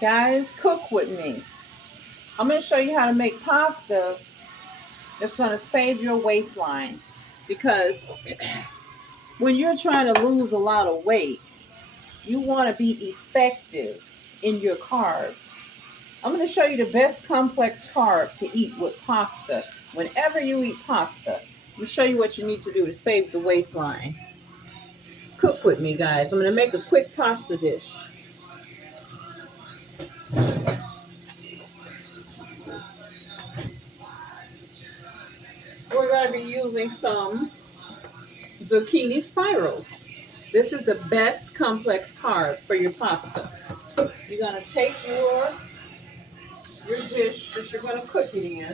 Guys, cook with me. I'm going to show you how to make pasta that's going to save your waistline. Because when you're trying to lose a lot of weight, you want to be effective in your carbs. I'm going to show you the best complex carb to eat with pasta. Whenever you eat pasta, I'm going to show you what you need to do to save the waistline. Cook with me, guys. I'm going to make a quick pasta dish. We're going to be using some zucchini spirals. This is the best complex carb for your pasta. You're going to take your dish that you're going to cook it in.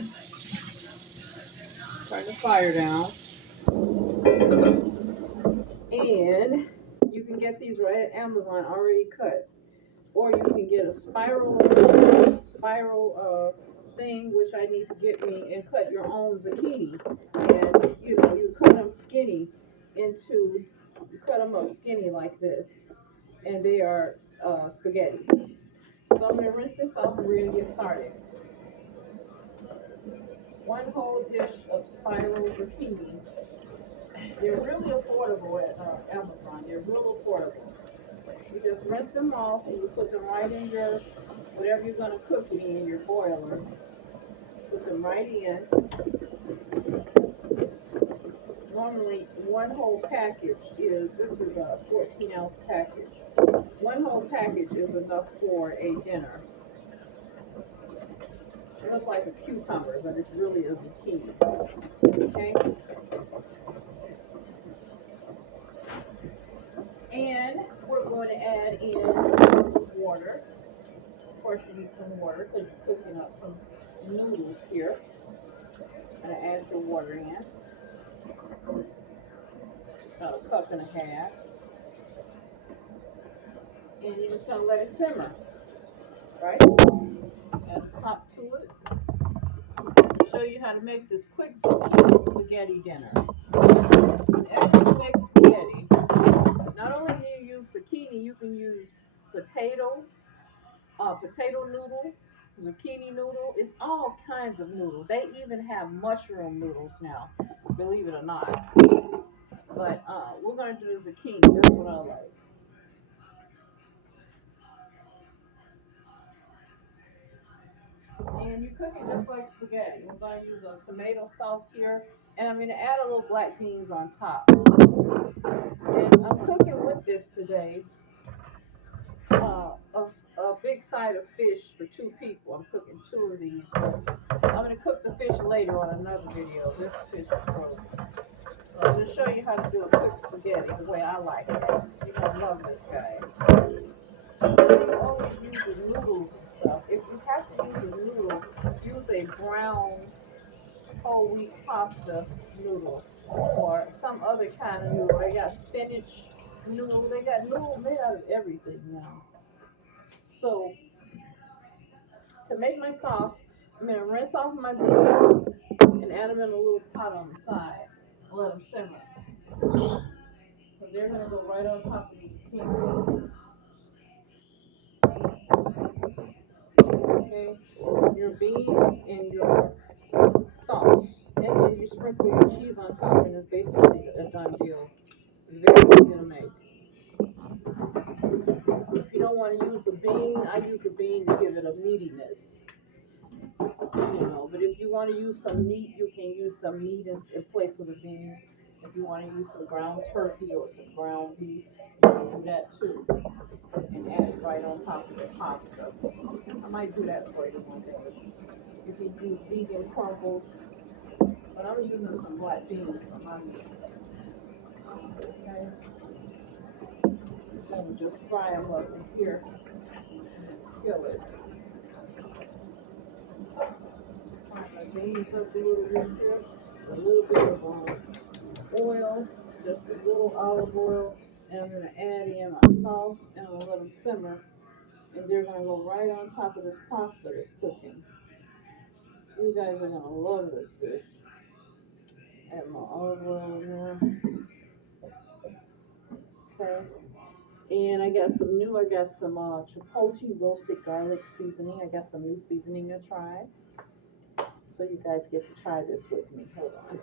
Turn the fire down. And you can get these right at Amazon already cut. Or you can get a spiral thing, which I need to get me, and cut your own zucchini. And you cut them skinny you cut them up skinny like this. And they are spaghetti. So I'm going to rinse this off and we're going to get started. One whole dish of spiral zucchini. They're really affordable at Amazon. They're real affordable. You just rinse them off and you put them right in your, whatever you're going to cook it in, your boiler. Put them right in. Normally, one whole package this is a 14-ounce package. One whole package is enough for a dinner. It looks like a cucumber, but it's really a zucchini. Okay? And we're going to add in water. Of course, you need some water because you're cooking up some noodles here. I'm going to add your water in. About a cup and a half. And you're just going to let it simmer. Right? Add the top to it. Show you how to make this quick zucchini spaghetti dinner. Whenever you make spaghetti, not only do you use zucchini, you can use potato noodle, zucchini noodle. It's all kinds of noodles. They even have mushroom noodles now, believe it or not. But we're going to do the zucchini. That's what I like. And you cook it just like spaghetti. We're going to use a tomato sauce here. And I'm going to add a little black beans on top. And I'm cooking with this today a big side of fish for 2 people. I'm cooking 2 of these, but I'm going to cook the fish later on another video. This fish is frozen. So I'm going to show you how to do a quick spaghetti the way I like it. You're going to love this, guys. You always use the noodles and stuff. If you have to use a noodle, use a brown whole wheat pasta noodle or some other kind of noodle. They got spinach noodle. They got noodles made out of everything now. So to make my sauce, I'm going to rinse off my beans and add them in a little pot on the side and let them simmer. So they're going to go right on top of the zucchini. Okay, your beans and your sauce. And then you sprinkle your cheese on top, and it's basically a done deal. It's very easy to make. If you don't want to use a bean, I use a bean to give it a meatiness. But if you want to use some meat, you can use some meat in place of the bean. If you want to use some ground turkey or some ground beef, you can do that too. And add it right on top of the pasta. I might do that for you one day. You can use vegan crumbles, but I'm using some black beans for my meat. Okay? And just fry them up in here in the skillet. Fry my beans up a little bit here. A little bit of oil, just a little olive oil, and I'm going to add in my sauce and I'm going to let them simmer. And they're going to go right on top of this pasta that's cooking. You guys are going to love this dish. Add my olive oil in there. Okay. And I got some chipotle roasted garlic seasoning. I got some new seasoning to try. So you guys get to try this with me. Hold on.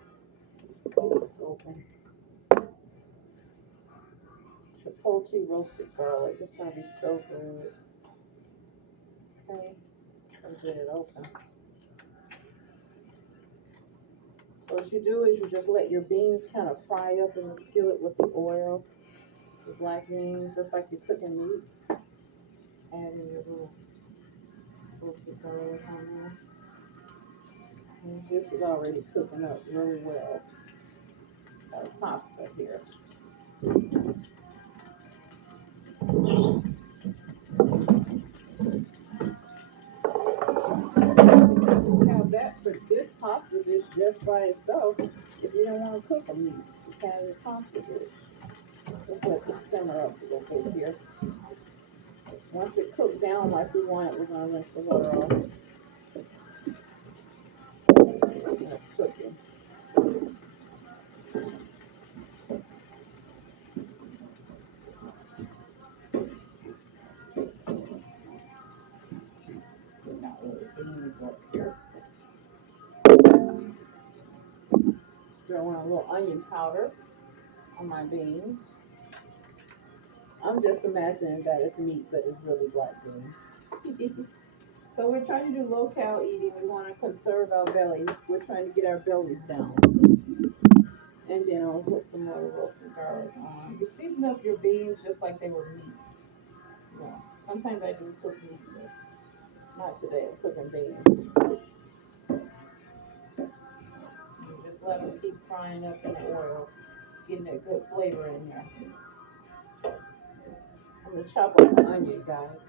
Let's get this open. Chipotle roasted garlic. It's gonna be so good. Okay, let's get it open. So what you do is you just let your beans kind of fry up in the skillet with the oil, the black beans, just like you're cooking meat. Add in your little roasted garlic on there. And this is already cooking up really well. Got a pasta here. Have that for this pasta dish just by itself. If you don't want to cook a meat, you can have your pasta dish. Let's let this simmer up a little bit here. Once it cooks down like we want it, we're going to rinse the water off. That's cooking. Got a little beans up here. Throw in a little onion powder on my beans. I'm just imagining that it's meat, but it's really black beans. So we're trying to do low-cal eating. We want to conserve our bellies. We're trying to get our bellies down. And then I'll put some more roasted garlic on. You season up your beans just like they were meat. You know, sometimes I do cook meat, but not today. I'm cooking beans. You just let them keep frying up in the oil, getting that good flavor in there. I'm gonna chop up the onion, guys.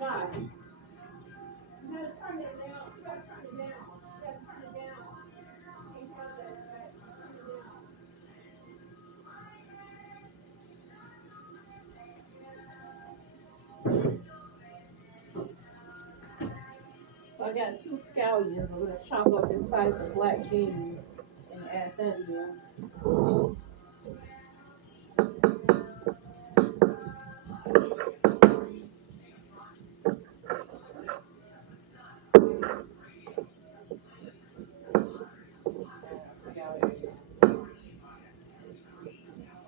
Nah. You gotta turn it down. You gotta turn it down. You gotta turn it down. You can't have that back. Turn it down. So I got 2 scallions. I'm gonna chop up inside the black beans and add that in.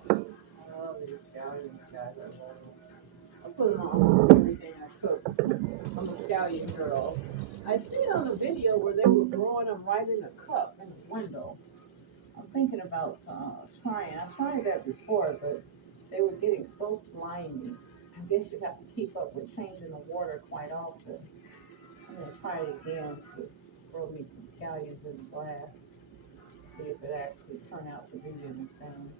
I love these scallions, guys. I love them. I put them on everything I cook. I'm a scallion girl. I seen on a video where they were growing them right in a cup in a window. I'm thinking about trying. I tried that before, but they were getting so slimy. I guess you have to keep up with changing the water quite often. I'm gonna try it again to grow me some scallions in the glass. See if it actually turned out to be anything.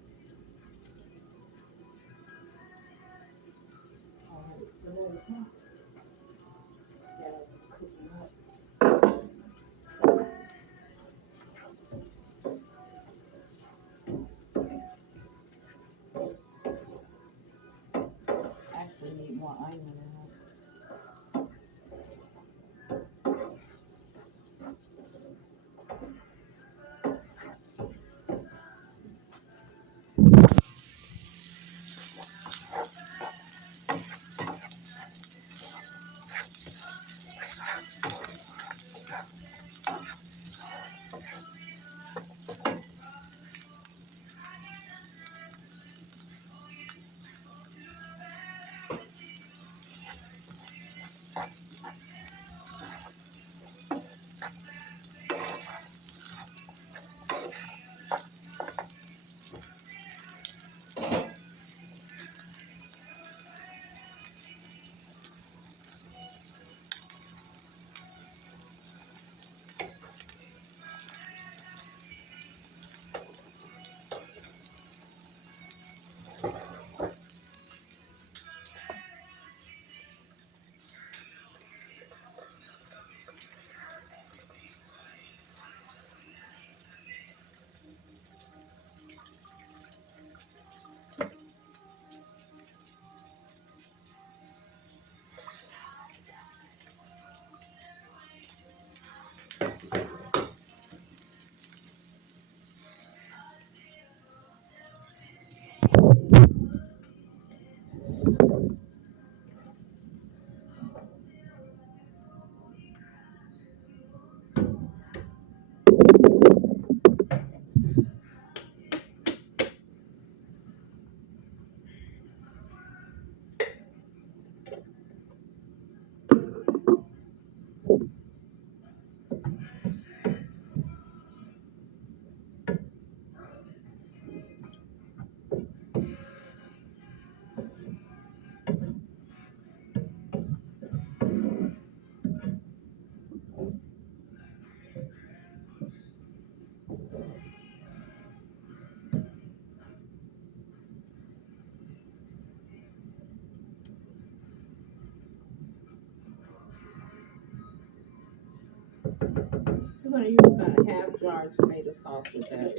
Alright, so there we go. Scallions cooking up. Actually need more onion in it. I'm going to use about a half jar of tomato sauce with that.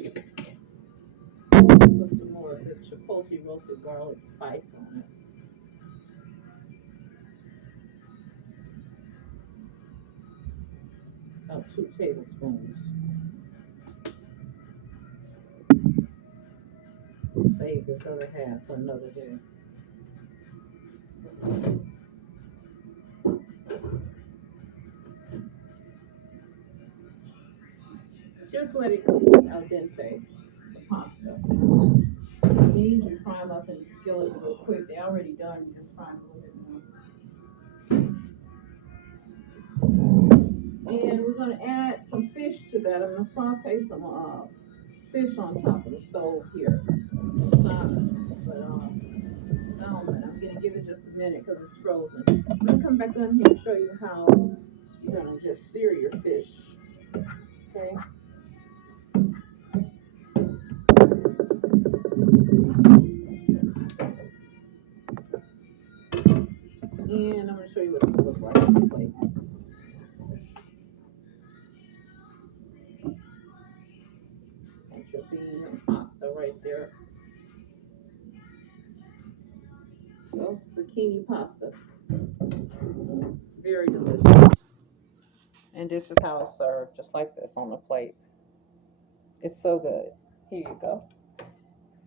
Put some more of this chipotle roasted garlic spice on it. About 2 tablespoons. Save this other half for another day. Just let it cook al dente, the pasta. The beans, you fry them up in the skillet real quick. They're already done, you just fry them a little bit more. And we're going to add some fish to that. I'm going to saute some fish on top of the stove here. Salmon. I'm going to give it just a minute because it's frozen. I'm going to come back on here and show you how you're going to just sear your fish. Okay? And I'm going to show you what this looks like on the plate. That's your bean and pasta right there. So, zucchini pasta. Very delicious. And this is how it's served, just like this on the plate. It's so good. Here you go.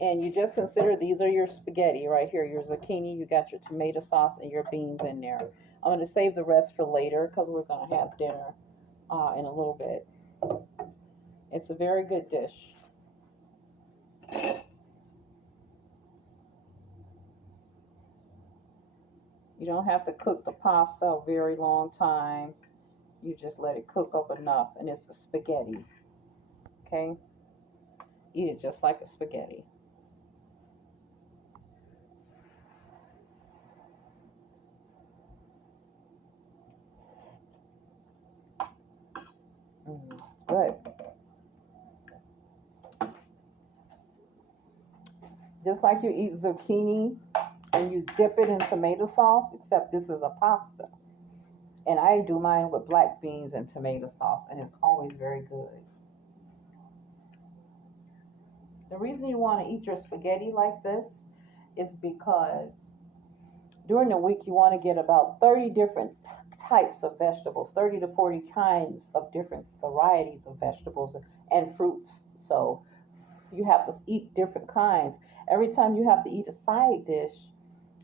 And you just consider these are your spaghetti right here, your zucchini, you got your tomato sauce and your beans in there. I'm going to save the rest for later because we're going to have dinner in a little bit. It's a very good dish. You don't have to cook the pasta a very long time. You just let it cook up enough, and it's a spaghetti. Okay? Eat it just like a spaghetti. Good. Just like you eat zucchini and you dip it in tomato sauce, except this is a pasta. And I do mine with black beans and tomato sauce, and it's always very good. The reason you want to eat your spaghetti like this is because during the week you want to get about 30 different types of vegetables, 30 to 40 kinds of different varieties of vegetables and fruits. So you have to eat different kinds. Every time you have to eat a side dish,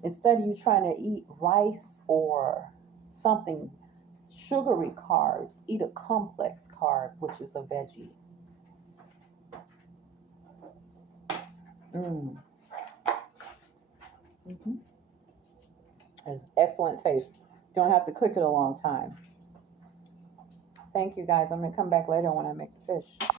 instead of you trying to eat rice or something sugary carb, eat a complex carb, which is a veggie. It's excellent taste. Don't have to cook it a long time. Thank you guys. I'm going to come back later when I make the fish.